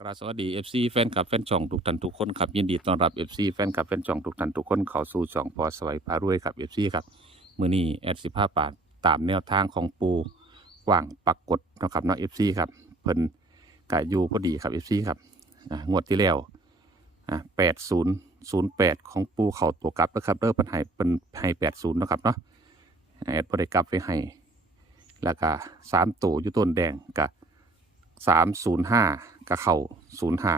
กราบสวัสดี FC แฟนคลับแฟนช่องทุกท่านทุกคนครับยินดีต้อนรับ FC แฟนคลับแฟนช่องทุกท่านทุกคนเข้าสู่ช่องพอสวัยพารวยครับ FC ครับมือนี้แอดสิบห้าบาทตามแนวทางของปูกว่างปักกดนะครับเนาะ FC ครับเพิ่นกะอยู่พอดีครับ FC ครับอ่างวดที่แล้วอ่า8008ของปูเข้าตัวกลับนะครับเด้อเพิ่นให้เพิ่นให้80เนาะครับเนาะแอดบ่ได้กลับไว้ให้แล้วก็สามตัวอยู่ต้นแดงกับสามศูนย์ห้า กับเข่าศูนย์หา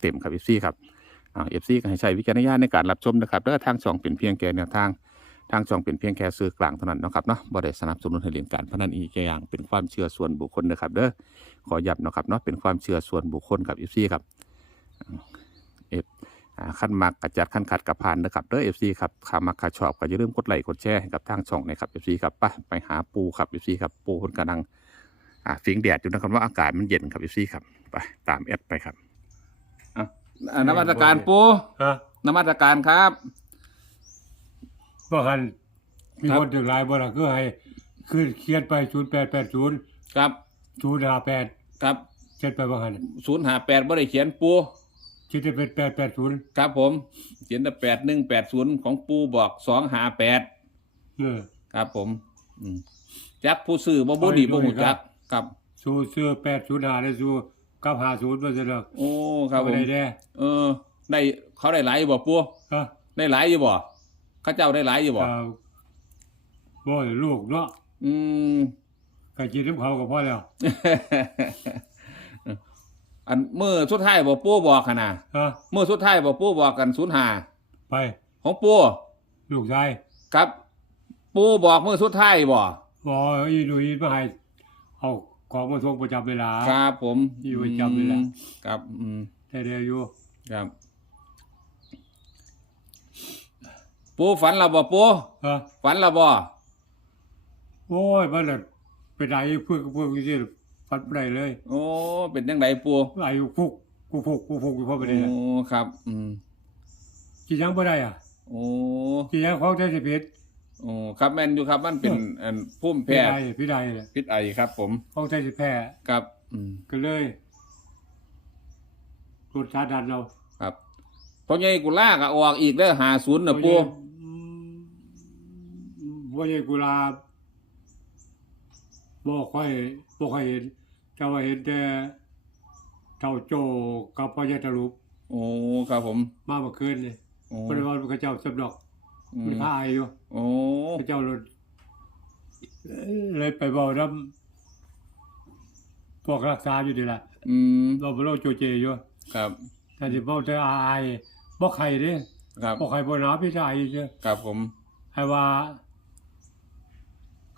เต็มๆครับเอฟซีครับเอฟซีก็ให้ใช้วิจารณญาณในการรับชมนะครับแล้วทางช่องเป็นเพียงแค่แนวทางทางช่องเป็นเพียงแค่ซื้อกลางเท่านั้นนะครับเนาะบ่ได้สนับสนุนให้เล่นการพนันอีกอย่างเป็นความเชื่อส่วนบุคคลนะครับเด้อขอย้ำนะครับเนาะเป็นความเชื่อส่วนบุคคลครับเอฟซีครับเอฟขั้นมักกระจัดขั้นขัดกระพานนะครับเด้อเอฟซีครับขามักขาชอบก็อย่าลืมกดไลค์กดแชร์ให้กับทางช่องนะครับเอฟซีครับไปไปหาปูครับเอฟซีครับปูคนกำลัง อ่าฟิงแดดอยู่นะครับว่าอากาศมันเย็นครับเอฟซีครับไปตามแอดไปครับอะนมัสการปูฮะนมัสการครับบ่หันมีครับคนถึงหลายบ่ล่ะคือให้คือเขียนไป 0880 ครับ058ครับเขียนไปบ่หันศูนย์หาแปดบ่ได้เขียนปูคิดจะเป็น880ครับผมเขียนแต่แปดหนึ่งแปดศูนย์ของปูบอกสองหาแปดเออครับผม อืมจักผู้ซื้อบ่บุดีบ่หูจัก ครับสู้เสื้อ805ได้สู้กับ50บ่ซั่นดอกโอ้ครับผมได้แน่เออ ได้เขาได้หลายอยู่บ่ปูฮะได้หลายอยู่บ่เข้าเจ้าได้หลายอยู่บ่ก็บ่ให้ลูกเนาะอืมก็กินน้ำเขาก็พอแล้ว อันมือสุดท้ายบ่ปูบอกขนาดฮะมือสุดท้ายบ่ปูบอกกันศูนย์หาไป ของปูลูกชายครับ ปูบอกมือสุดท้ายบ่บ่อีหนูอีมาให้ เอาของมาส่งประจำเวลา ครับผมอยู่ประจำเลยแหละอืมครับ อืมแต่เดียวอยู่ ครับ ปูฝันเราบ่ปูฮะฝันเราบ่โอ้ยมันน่ะเป็นไรเพื่อนกับเพื่อนกูสิฟัดบ่ได้เลย โอ้ เป็นจังไดปูอายุพุกกูพุกกูพุกอยู่เพราะบ่ได้โอ้น่ะครับ อืมกินหยังบ่ได้อะ โอ้กินหยังของแต่สิผิด โอ้ครับแม่นอยู่ครับมันเป็นอันพุ่มพี่แพ้ได้พี่ได้น่ะพิษไอครับ ผมของแต่สิแพ้ครับอืมก็เลยรถชาดันเราครับเพราะไงกูลากอะออกอีกเด้อหาศูนย์น่ะปูอืมบ่ใช่กุหลาบบ่ค่อยบ่ค่อยเห็นแต่ว่าเห็นแต่เจ้าโจกับพ่อใหญ่ตะลุปโอ้ครับผมมาเมื่อคืนนี่โอ้เพิ่นว่าพระเจ้าสำดอกอืมันมค่าอายอยู่ โอ้พระเจ้ารถเลยไปบอกน้ำพวกรักษาอยู่ดีละอืมเราบ่เราโจเจอยู่ครับแต่ที่บอกแต่อายบ่ไข่เด้ครับบ่ไข่บ่หนาพี่ชายเด้อครับผมให้ว่า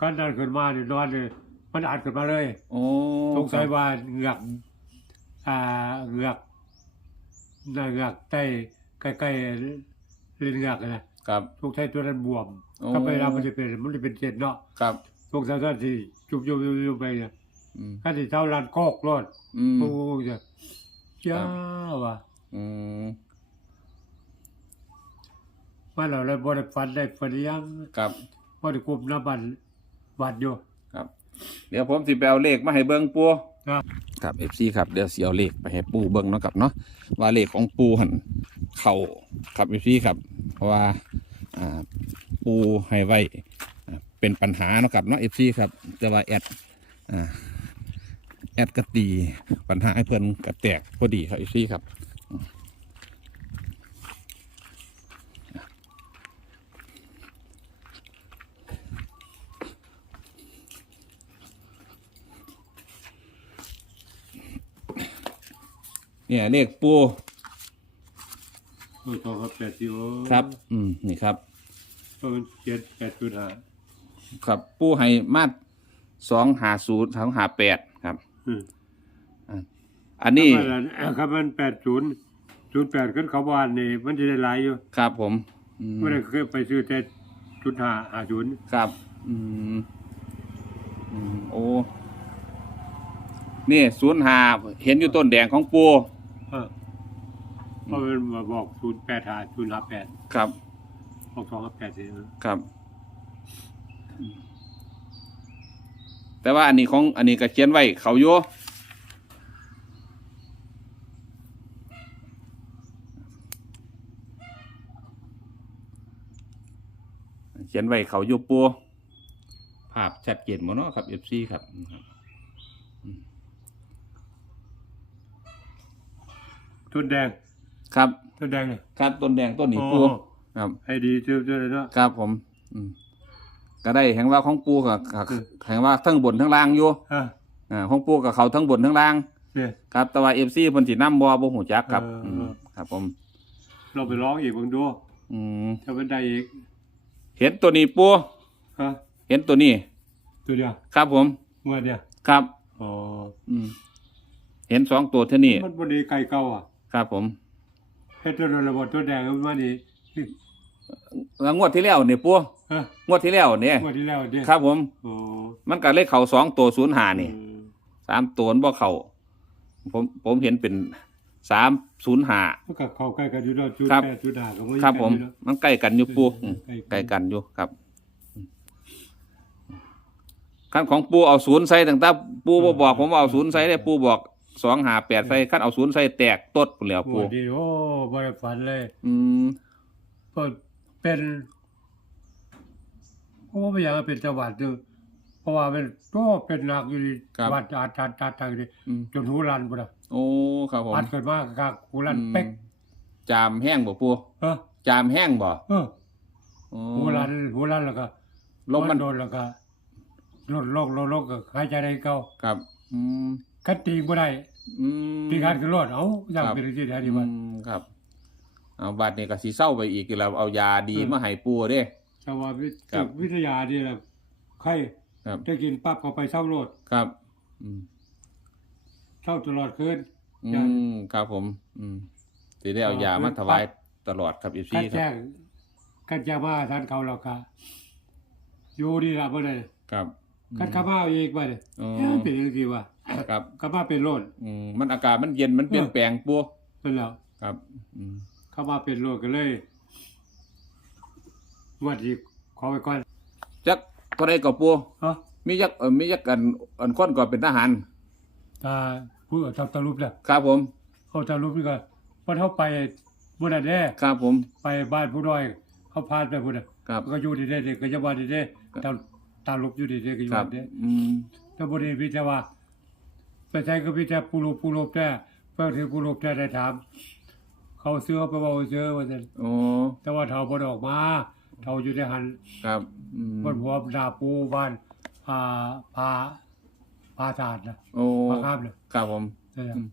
การดันขึ้นมานี่นอนนี่มันอัดขึ้นมาเลย โอ้สงสัยครับว่าเหงือกอ่าเหงือกหน้าเหงือกใต้ใกล้ๆลิ้นเหงือกนะ ครับสงสัยตัวนั้นบวมโอ้ ถ้าไปรับมันจะเป็นมันจะเป็นเศษเนาะครับสงสัยท่านที่จุบจุบจุบจุบไปเนี่ยอืมท่านที่เท่ารันโคกรอดอืม โอ้ยจะจ้าว่ะอืมว่าเราเลยบ่ได้ฟันได้ฟันยังครับ บ่ได้คุมน้ำบันบัดอยู่ ครับ เดี๋ยวผมสิไปเอาเลขมาให้เบิ่งปูครับ ครับเอฟซีครับเดี๋ยวสิเอาเลขไปให้ปูเบิ่งเนาะครับเนาะว่าเลขของปูหันเข้าครับเอฟซีครับ เพราะว่าอ่า ปูให้ไว้เป็นปัญหาเนาะครับเนาะเอฟซีครับแต่ว่าแอดแอดก็ตีปัญหาให้เพื่อนกระแตกพอดีครับเอฟซีครับเนี่ยเลขปู โอ้ยทองครับแปดสิบครับ อืมนี่ครับ ก็มันเจ็ดแปดจุดห้าครับปูให้มาสองหาศูนย์สองหาแปดครับ อืมอันนี้ครับมันครับมันแปดศูนย์ศูนย์แปดขึ้นเขาบ้านนี่มันจะได้หลายอยู่ครับผมอืมไม่ได้เคยไปซื้อแต่จุดห้าห้าศูนย์ครับ อืมอืมโอ้นี่ศูนย์หาเห็นอยู่ต้นแดงของปูเออ เพราะมนาบอกศูนย์แปดหาศูนย์ห้าแปดครับ หกสองห้าแปดเองครับ แต่ว่าอันนี้ของอันนี้ก็เขียนไว้เขาโยเขียนไว้เขาโยปูภาพชัดเจนหมดนะครับเอฟซีครับชุดแดง ครับต้นแดงเนี่ย ครับต้นแดงต้นนี้ปูโอ้ครับให้ดีเจ้าเจ้าเลยเนาะ ครับผม อืมก็ได้แห่งว่าของปูกับแห่งว่าทั้งบนทั้งล่างอยู่อะอ่าของปูกับเขาทั้งบนทั้งล่างเนี่ยครับแต่ว่า FC เพิ่นสินำบ่บ่ฮู้จักครับเอออื มครับผม เราไปร้องอีกเบางดูอืมถ้าเป็นได้อีกเห็นตัวนี้ปูฮะเห็นตัวนี้ ตัวเดียวครับผม งวดเดียวครับ อ๋ออืมเห็นสองตัวเท่านี้มันบดีไก่เก่าอะ ครับผม เฮ็ดตัวโดนระบบตัวแดงมันมานี่แล้วงวดที่แล้วนี่ปูฮะงวดที่แล้วเนี่ยงวดที่แล้วเนี่ยครับผมอ๋อมันก็เลขเข่าสองตัวศูนย์หานี่อืมสามตัวมันบ่เข่าผมผมเห็นเป็นสามศูนย์หา มันก็เข้าใกล้กันอยู่แล้วจุดครับ แปดจุดห้าก็บ่ครับผมอยู่แล้วมันใกล้กันอยู่ปูเอออืมใกล้กันใกล้กันอยู่ครับขั้นของปูเอาศูนย์ใส่ตั้งแต่ปูบ่บอกผมว่าเอาศูนย์ใส่ได้ปูบอก สองหาแปดใส่ขั้นเอาศูนย์ใส่แตกตดพุ่นแล้วงปูวดนี้โอ้บ่ได้ฝันเลยอืมก็เป็นเพราะว่าไม่อยากให้เป็นจังหวัดนึงเพราะว่าเป็นก็เป็นหนักอยู่ดีวัดอาจารย์ตัดทางนี้อืม จนหูรันพุ่นน่ะโอ้ครับผมอัดกันมากกากหูรันอืมเป๊กจามแห้งบ่ปูเออจามแห้งบ่เออโอ้หูรันหูรันแล้วก็ลมมันโดนแล้วก็ลดโรคลดโรคก็หายใจได้เก่าครับอืม คัดตีบ่ได้อืมตีการคือรอดเอ้าอย่างครับเป็นที่แท้อืที่มันมครับ เอาบัดนี้ก็สิเศร้าไปอีกแล้วเอายาดีมาให้ปูเด้ ชาวาวิครับ วิทยานี่แหละไข้ครับ ได้กินปั๊บเข้าไปเศร้าโลดครับ อืมเศร้าตลอดคืน อืยา มครับผม อืมสิได้เอายามาถวายตลอดครับอีกัซี่นครัแจ้บงกันแจ้งมาท่านเขาแล้วก็อยู่ดีละบ่ได้ครับกันเข้ามาอีกบ่ได้อ๋อ เอ๊ะเป็นจังซี่วะ ครับเข้ามาเป็นโรดอืมมันอากาศมันเย็นมันเปลี่ยนแปลงปูเป็นแล้วครับ อืมเข้ามาเป็นโรดก็เลยวัดอีกขอไว้ก่อนจักก็ได้กับปูเอ้ามีจักเอ่อมีจักอันอันคนก็เป็นทหารตาผู้ทำตารูปแล้วครับผม เขาตารูปนี่ก็พอเขาไปบ่ได้แน่ครับผม ไปบ้านผู้น้อย เขาพาไปพุ่นน่ะครับ ก็อยู่ดีๆเด็กก็จะว่าดีๆตาตาลุกอยู่ดีๆก็อยู่ครับ ดีอืมถ้าบ่ได้พิจารณา ไปใช้ก็พิจารณาปูรูปูรูแต่เพื่อที่ปูรูแต่ได้ถาม เขาซื้อเขาไปเว้าซื้อว่าซั่นโอ้แต่ว่าเฒ่าบ่ได้ออกมาเฒ่าอยู่ในหันครับอืมบนหัวดาปูบ้านพาพาพาศาสตร์นะโอ้พาข้ามน่ะครับผมนั่นแหละอืม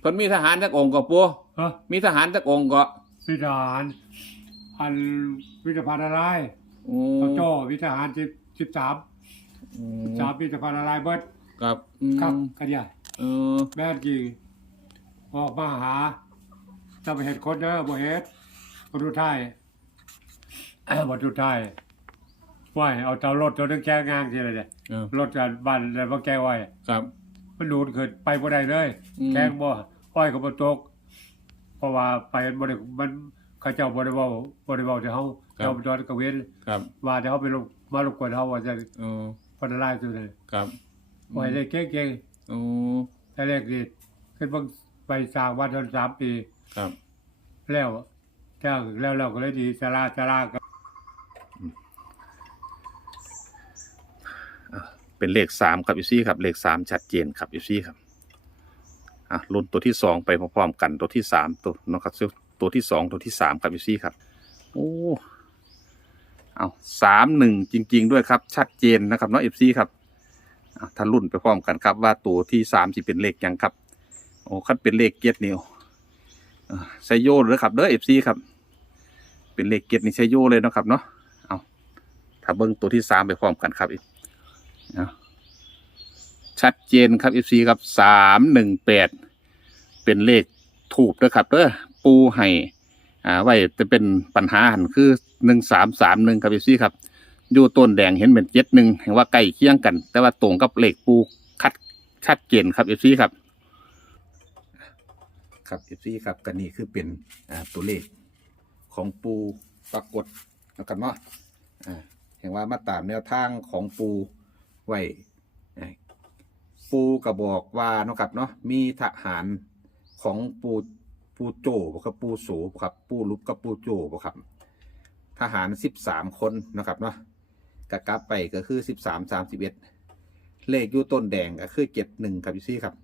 เพิ่นมีทหารจักองค์ก็ปูเอ้อมีทหารจักองค์ก็วิทหารอันวิทยาภาอะไรโอ้เขาโจ้วิทหาร10 13อืม3วิทยาภาอะไรเบิด ครับอืมครับกันใหญ่เออแม่นจริงออกมาหาจะไปเห็ดคนเด้อบ่เห็ดบรรทุท้ายบรรทุท้ายไหวเอาเตารถตัวนึงแก้งางทีเลยเนี่ยเออรถกันบ้านแล้วมาแก้ไว้ ครับ มันหนูนขึ้นไปบ่ได้เลย อืมแข้งบ่อ้อยก็บ่ตก เพราะว่าไปบ่ได้มันเขาเจ้าบ่ได้เว้าบ่ได้เว้าแต่เฮาเจ้าจอดกระเวนครับว่าแต่เฮาไปลงมารบกวนเฮาว่าจะเออพันลายตัวนั้นครับ ไว้ได้เก่งโอ้ๆแต่แรกนี่ขึ้นเบิ่งไปสร้างวัดทัน3ปี ครับ แล้วจ้างแล้วเราก็เลยดีสาราสาราก็เป็นเลขสามครับอีซี่ครับเลขสามชัดเจนครับอีซี่ครับอะรุ่นตัวที่สองไปพร้อมๆกันตัวที่สามตัวเนาะครับตัวที่สองตัวที่สามครับอีซี่ครับโอ้เอาสามหนึ่งจริง ๆ ด้วยครับ ชัดเจนนะครับเนาะเอฟซีครับ อะถ้ารุ่นไปพร้อมกันครับว่าตัวที่สามสิเป็นเลขหยังครับ โอ้คันเป็นเลขเกียรตินิวไซโยเลยครับเด้อเอฟซีครับ เป็นเลขเกียรตินี่ไซโยเลยเนาะครับเนาะเอาถ้าเบิ้งตัวที่สามไปพร้อมกันครับอีกชัดเจนครับเอฟซีครับสามหนึ่งแปดเป็นเลขถูกนะครับเด้อปูให้อ่าไว้จะเป็นปัญหาหันคือหนึ่งสามสามหนึ่งครับเอฟซีครับ อยู่ต้นแดงเห็นเป็นเจ็ดหนึ่งเห็นว่าใกล้เคียงกัน แต่ว่าตรงกับเลขปูคัดชัดเจนครับเอฟซีครับ ครับเอฟซีครับกันนี่คือเป็นตัวเลขของปูปรากฏนะครับเนาะเห็นว่ามาตามแนวทางของปูไว้ปูกระบอกว่าเนาะครับเนาะมีทหารของปูปูโจบ่ครับปูโสบ่ครับปูลุบกับปูโจบครับทหารสิบสามคนนะครับเนาะ กะกลับไปก็คือสิบสามสามสิบเอ็ดเลขอยู่ต้นแดงก็คือเจ็ดหนึ่งครับพี่ซี่ครับ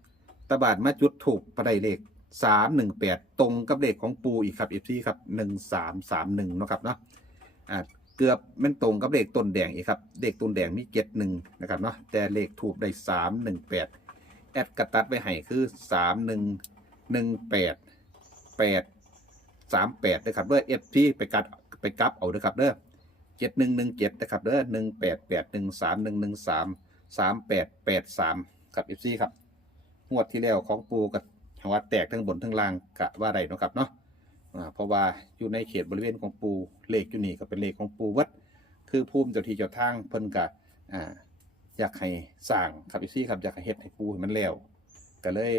ตะบาดมาจุดถูกประไดเลขสามหนึ่งแปดตรงกับเลขของปูอีกครับเอฟซีครับหนึ่งสามสามหนึ่งนะครับเนาะอ่าเกือบมันตรงกับเลขต้นแดงอีกครับเลขต้นแดงมีเจ็ดหนึ่งนะครับเนาะแต่เลขถูกได้สามหนึ่งแปดแอดกระตัดไว้ให้คือสามหนึ่งหนึ่งแปดแปดสามแปดนะครับเด้อเอฟซีไปกัดไปกลับเอาเด้อครับเด้อ เจ็ดหนึ่งหนึ่งเจ็ดนะครับเด้อหนึ่งแปดแปดหนึ่งสามหนึ่งหนึ่งสามสามแปดแปดสามครับเอฟซีครับงวดที่แล้วของปูกับหัวแตกทั้งบนทั้งล่างกะว่าใดเนาะครับเนาะเพราะว่าอยู่ในเขตบริเวณของปูเลขอยู่นี่ก็เป็นเลขของปูวัด คือภูมิเจ้าที่เจ้าทางเพิ่นกะออยากให้สร้างครับพี่ซี่ครับอยากให้เฮ็ดให้ปูให้มันแล้วก็เลย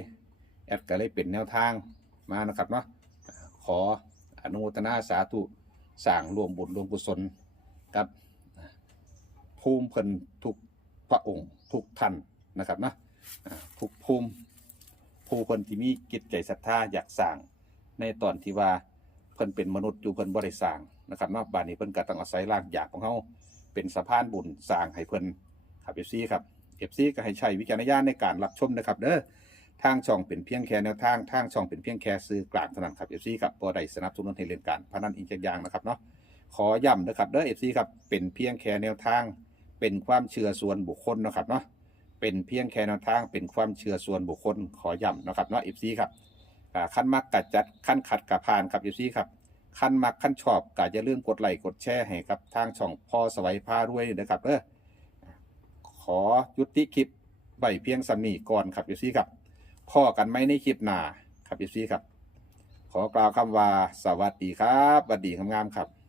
แอดก็เลยเป็นแนวทางมานะครับเนาะขออนุโมทนาสาธุสร้างรวมบุญรวมกุศล กับภูมิเพิ่นทุกพระองค์ ทุกท่านนะครับเนาะทุกภูมิผู้คนที่มีจิตใจศรัทธาอยากสร้าง ในตอนที่ว่าเพิ่นเป็นมนุษย์อยู่เพิ่นบ่ได้สร้างนะครับเนาะบ้านนี้เพิ่นก็ต้องอาศัยรากหญ้าของเฮาเป็นสะพานบุญสร้างให้เพิ่นครับ FC ครับ FC ก็ให้ใช้วิจารณญาณในการรับชมนะครับเด้อทางช่องเป็นเพียงแค่แนวทางทางช่องเป็นเพียงแค่สื่อกลางเท่านั้นครับ FC ครับบ่ได้สนับสนุนให้เล่นการพนันอีกอย่างนะครับเนาะ ขอย้ำนะครับเด้อ FC ครับเป็นเพียงแค่แนวทาง เป็นความเชื่อส่วนบุคคลนะครับเนาะเป็นเพียงแค่แนวทาง เป็นความเชื่อส่วนบุคคลขอย้ำนะครับเนาะ FC ครับขั้นมักกัดจัดขั้นขัดกับพานครับเอยู่ซี่ครับขั้นมักขั้นชอบก็จะเรื่องกดไลค์กดแชร์ให้ครับทางช่องพ่อสวัยพารวยนะครับเออขอยุติคลิปใบเพียงสำนีก่อนครับอยู่ซี่ครับพ่อกันไหมในคลิปหน้าครับอยู่ซี่ครับ ขอกล่าวคำว่าสวัสดีครับสวัสดีงามๆครับ